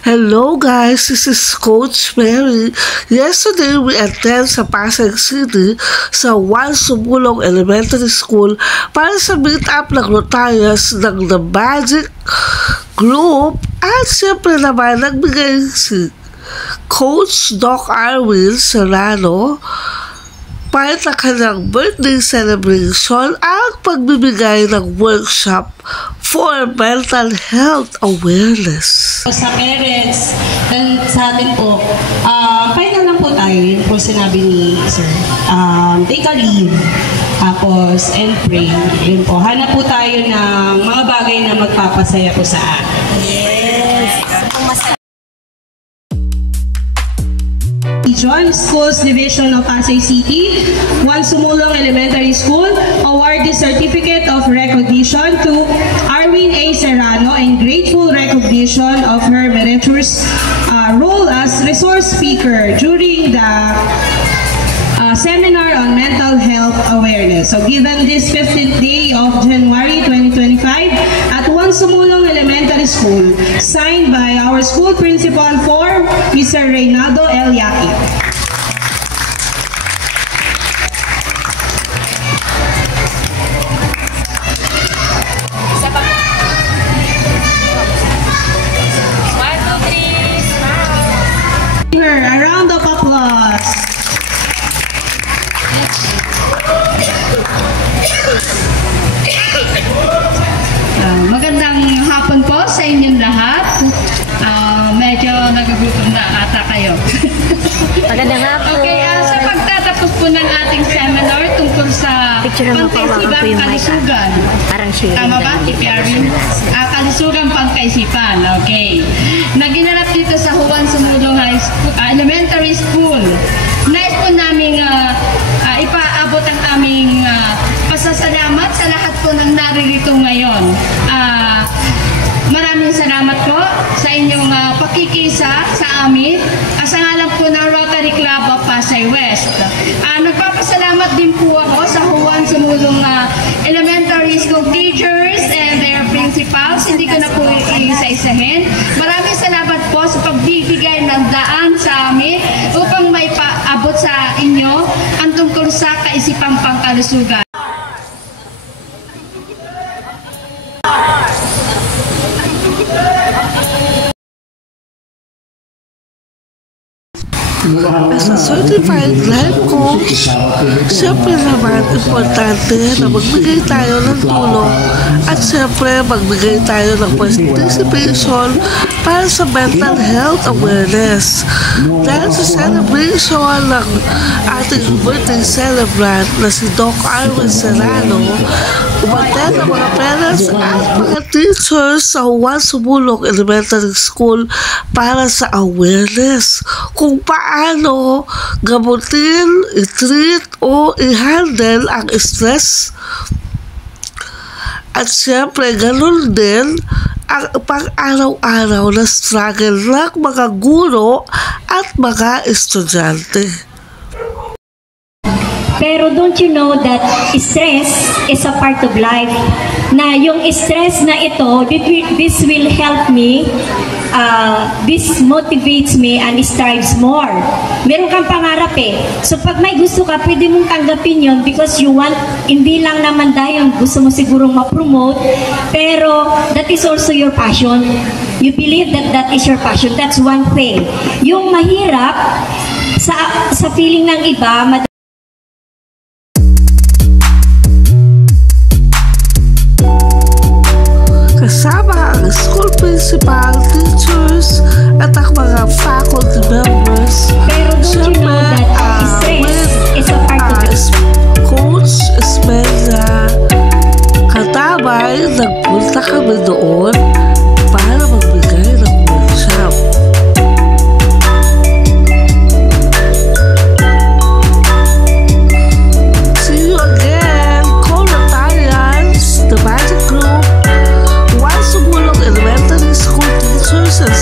Hello guys, this is Coach Mary. Yesterday, we attend sa Pasay City sa Juan Sumulong Elementary School para sa meet-up ng Rotarians ng The Magic Group at siyempre naman nagbigay si Coach Doc Arwin Serrano para sa kanyang birthday celebration ang pagbibigay ng workshop for mental health awareness. Sa parents, sa atin po, final lang po tayo, yun po sinabi ni Sir. Take a leave, tapos and pray. Yun po, hanap po tayo ng mga bagay na magpapasaya po sa atin. Yes! John Schools Division of Pasay City, Juan Sumulong Elementary School, award the certificate of recognition to Arwin A. Serrano and grateful recognition of her meritorious role as resource speaker during the seminar on mental health awareness. So given this 15th day of January 2025 at Juan Sumulong Elementary School, signed by our school principal for Mr. Reynaldo L. Yaqui. A round of applause. Magandang hapon po sa inyong lahat. Medyo nagugutom na ata kayo. Magandang hapon. Okay, sa pagtatapos po ng ating seminar tungkol sa pangkaisipan kalusugan. Tama ba? Kalusugan pangkaisipan. Okay. Naginarap dito sa Juan Sumulong Elementary School. Nais po namin ipaabot ang aming pasasalamat sa lahat po ng naririto ngayon. Maraming salamat po sa inyong pakikisa sa amin sa ngalan po ng Rotary Club of Pasay West. Nagpapasalamat din po ako sa Juan Sumulong Elementary School teachers and their principals. Hindi ko na po isa-isahin. Maraming salamat po sa pagbibigay ng daan sa amin upang may paabot sa inyo ang tungkol sa kaisipang pangkalusugan. As a certified life coach, siyempre naman importante na magbigay tayo ng tulong at siyempre magbigay tayo ng participation para sa mental health awareness. Dahil sa celebration ng ating birthday celebrant na si Doc Arwin Serrano, umaten ang mga parents at mga teachers sa Juan Sumulong Elementary School para sa awareness kung paano gamutin, i-treat o i-handle ang stress. At siyempre, ganun din ang pang-araw-araw na struggle ng mga guro at mga estudyante. Pero don't you know that stress is a part of life? Na yung stress na ito, this will help me, this motivates me and strives more. Meron kang pangarap eh. So pag may gusto ka, pwede mong tanggapin yun because you want, hindi lang naman dahil gusto mo sigurong ma-promote, pero that is also your passion. You believe that that is your passion. That's one thing. Yung mahirap, sa feeling ng iba, kasama ang school principal, teachers, at ang mga faculty members. Pero don't you know that stress is a part of it? Coach Esmeralda Katabay, nagpunta kami doon para magbigay ng workshop. See you again, co-Rotarians, The Magic Group, Juan Sumulong Elementary School teachers and